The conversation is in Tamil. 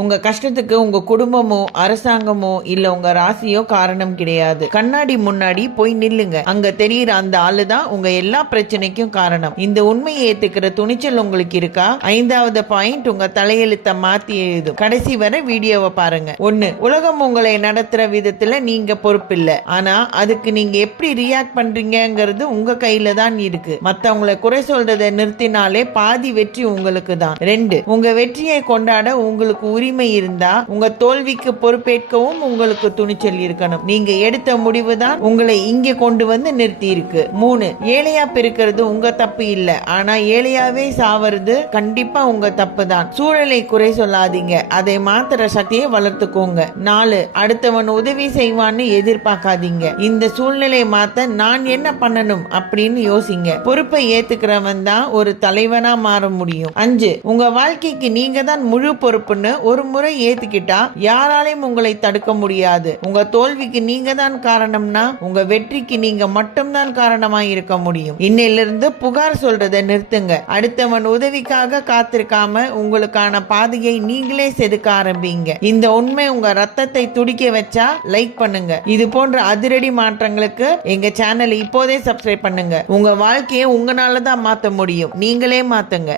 உங்க கஷ்டத்துக்கு உங்க குடும்பமோ அரசாங்கமோ இல்ல உங்க ராசியோ காரணம் கிடையாது. கண்ணாடி முன்னாடி போய் நில்லுங்க. அங்க தெரியுற அந்த ஆளுதான் உங்க எல்லா பிரச்சனைக்கும் காரணம். இந்த உண்மையை ஏத்துக்கிற துணிச்சல் உங்களுக்கு இருக்கா? 5வது பாயிண்ட், உங்க தலையெழுத்த மாத்தி எழுதும். கடைசி வரை வீடியோவை பாருங்க. 1. உலகம் உங்களை நடத்துற விதத்துல நீங்க பொறுப்பில்லை. ஆனா அதுக்கு நீங்க எப்படி ரியாக்ட் பண்றீங்கிறது உங்க கையில தான் இருக்கு. மத்தவங்களை குறை சொல்றதை நிறுத்தினாலே பாதி வெற்றி உங்களுக்கு தான். 2. உங்க வெற்றியை கொண்டாட உங்களுக்கு உரிமை இருந்தா உங்க தோல்விக்கு பொறுப்பேற்கவும் உங்களுக்கு துணிச்சல் இருக்கணும். நீங்க எடுத்த முடிவு தான் உங்களை இங்க கொண்டு வந்து நிறுத்தி இருக்கு. 3. ஏழையா பிறக்கிறது உங்க தப்பு இல்ல. ஆனா ஏழையாவே சாவது கண்டிப்பா உங்க தப்பு தான். சூழலை குறை சொல்லாதீங்க, அதை மாத்திர சக்தியை வளர்த்துக்கோங்க. 4. அடுத்தவன் உதவி செய்வான்னு எதிர்பார்க்காதீங்க. இந்த சூழ்நிலை மாத்த நான் என்ன பண்ணணும் அப்படின்னு யோசிங்க. பொறுப்பை ஏத்துக்கிறவன் தான் ஒரு தலைவனா மாற முடியும். 5. உங்க வாழ்க்கைக்கு நீங்க தான் முழு பொறுப்புன்னு ஒரு முறை ஏத்துக்கிட்டா யாராலையும் உங்களை தடுக்க முடியாது. உங்க தோல்விக்கு நீங்க தான் காரணம்னா உங்க வெற்றிக்கு நீங்க மட்டும்தான் காரணமா இருக்க முடியும். இன்னையிலிருந்து புகார் சொல்றதை நிறுத்துங்க. அடுத்தவன் உதவிக்காக காத்திருக்காம உங்களுக்கான பாதையை நீங்களே செதுக்க ஆரம்பிங்க. இந்த உண்மை உங்க ரத்தத்தை துடிக்க வச்சா லைக் பண்ணுங்க. இது போன்ற அதிரடி மாற்றங்களுக்கு எங்க சேனலை இப்போதே சப்ஸ்கிரைப் பண்ணுங்க. உங்க வாழ்க்கையை உங்களால தான் மாத்த முடியும். நீங்களே மாத்துங்க.